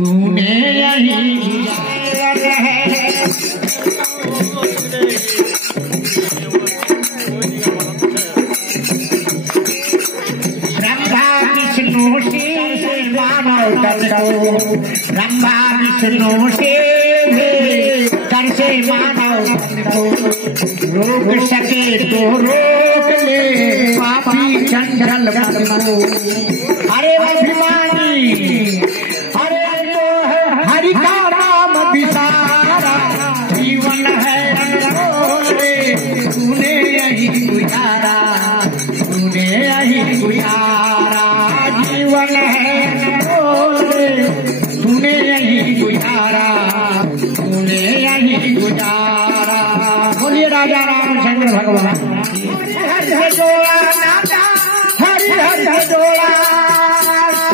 तूने यही ब्रह्मा विष्णु से मानव ब्रह्मा विष्णु से कर से मानव रोक सके तो रोक ले पापी चंचल मन को। अरे अभिमानी अरे तो हरि का नाम विसारा जीवन है अनमोल रे तूने यही गुजारा तूने यही गुजारा जीवन है अनमोल रे तूने यही गुजारा तूने यही गुजारा। बोलिए राजा रामचंद्र भगवान हरि हरि जोड़ा नाचा हरि हरि जोड़ा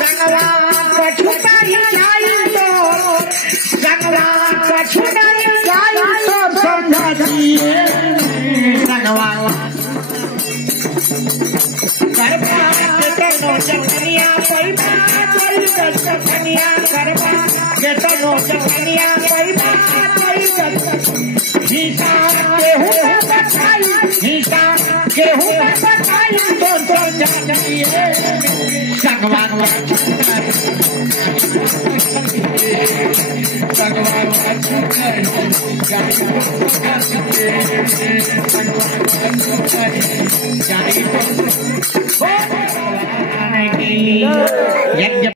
संगवान का छुटाई जाई तो संगवान का छुटाई जाई तो समझा दिए संगवान करवा केतनो जखनिया पैबा कोई जखनिया करवा केतनो जखनिया पैबा कोई हिसाब केहू बताई हिसाब केहू बताई तो जानिए संगवान संगवान